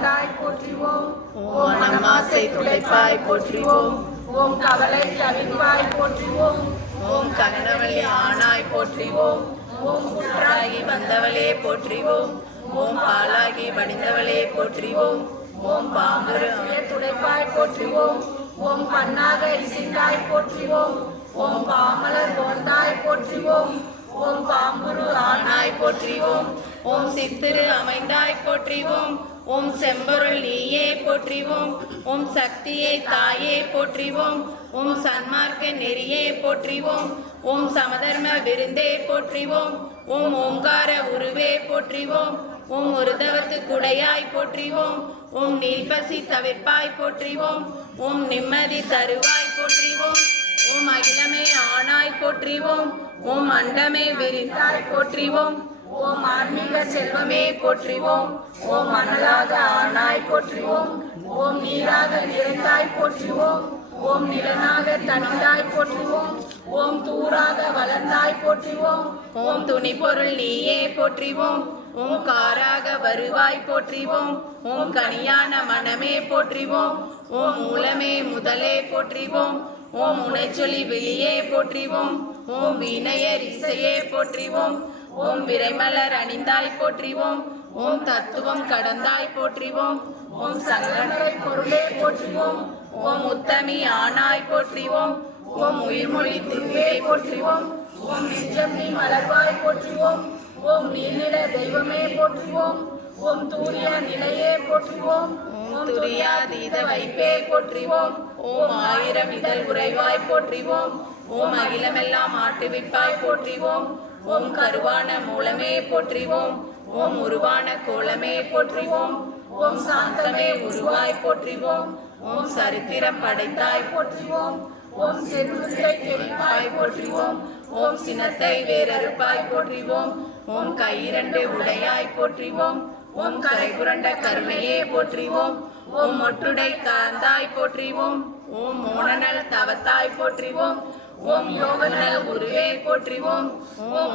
வந்தாய் போற்றிவோம். ஓம் மனமாசை துடைப்பாய் போற்றிவோம். ஓம் கவலை தவிர்ப்பாய் போற்றிவோம். ஓம் கனகவல்லி ஆனாய் போற்றிவோம். ஓம் புற்றாகி வந்தவளே போற்றிவோம். ஓம் பாலாகி வடிந்தவளே போற்றிவோம். ஓம் பாம்புரு துடைப்பாய் போற்றிவோம். ஓம் பண்ணாக இசைந்தாய் போற்றிவோம். ஓம் பாமலர் போந்தாய் போற்றிவோம். ஓம் பாம்புரு ஆனாய் போற்றிவோம். ஓம் சித்திரு அமைந்தாய் போற்றிவோம். ஓம் செம்பொருள் நீயே போற்றிவோம். ஓம் சக்தியே தாயே போற்றிவோம். ஓம் சன்மார்க்க நெறியே போற்றிவோம். ஓம் சமதர்ம விருந்தே போற்றிவோம். ஓம் ஓங்கார உருவே போற்றிவோம். ஓம் ஒருதவத்து குடையாய் போற்றிவோம். ஓம் நீல்பசி தவிர்ப்பாய் போற்றிவோம். ஓம் நிம்மதி தருவாய் போற்றிவோம். ஓம் அகிலமே ஆனாய் போற்றிவோம். ஓம் அண்டமே விரிந்தாய் போற்றிவோம். ஓம் ஆன்மீக செல்வமே போற்றிவோம். ஓம் மணலாக ஆனாய் போற்றிவோம். ஓம் நீராக நிறைந்தாய் போற்றிவோம். ஓம் நிலனாக தனிந்தாய் போற்றிவோம். ஓம் தூராக வளர்ந்தாய் போற்றிவோம். ஓம் துணி பொருள் நீயே போற்றிவோம். ஓம் காராக வருவாய் போற்றிவோம். ஓம் கனியான மனமே போற்றிவோம். ஓம் மூலமே முதலே போற்றிவோம். ஓம் உனைச்சொலி வெளியே போற்றிவோம். ஓம் வீணையர் இசையே போற்றிவோம். ஓம் விரைமலர் அணிந்தாய் போற்றிவோம். ஓம் தத்துவம் கடந்தாய் போற்றிவோம். ஓம் சங்கரை பொருளே போற்றிவோம். ஓம் உத்தமி ஆனாய் போற்றிவோம். ஓம் உயிர்மொழி திருவே போற்றிவோம். ஓம் நெஞ்சம் நீ மலர்வாய் போற்றிவோம். ஓம் நீர்நில தெய்வமே போற்றிவோம். ஓம் தூரிய நிலையே போற்றிவோம். ஓம் துரியாதீத வைப்பே போற்றிவோம். ஓம் ஆயிரம் இதழ் உறைவாய் போற்றிவோம். ஓம் அகிலமெல்லாம் ஆட்டுவிப்பாய் போற்றிவோம். ஓம் கருவான மூலமே போற்றிவோம். ஓம் உருவான கோலமே போற்றிவோம். ஓம் சாந்தமே உருவாய் போற்றிவோம். ஓம் சரித்திரம் படைத்தாய் போற்றிவோம். ஓம் செருந்தை கெளிப்பாய் போற்றிவோம். ஓம் சினத்தை வேறறுப்பாய் போற்றிவோம். ஓம் கையிரண்டு உடையாய் போற்றிவோம். ஓம் கரை புரண்ட கருணையே போற்றிவோம். ஓம் மொட்டுடை காந்தாய் போற்றிவோம். ஓம் மோனநல் தவத்தாய் போற்றிவோம். ஓம் யோகநல் உருவே போற்றிவோம். ஓம்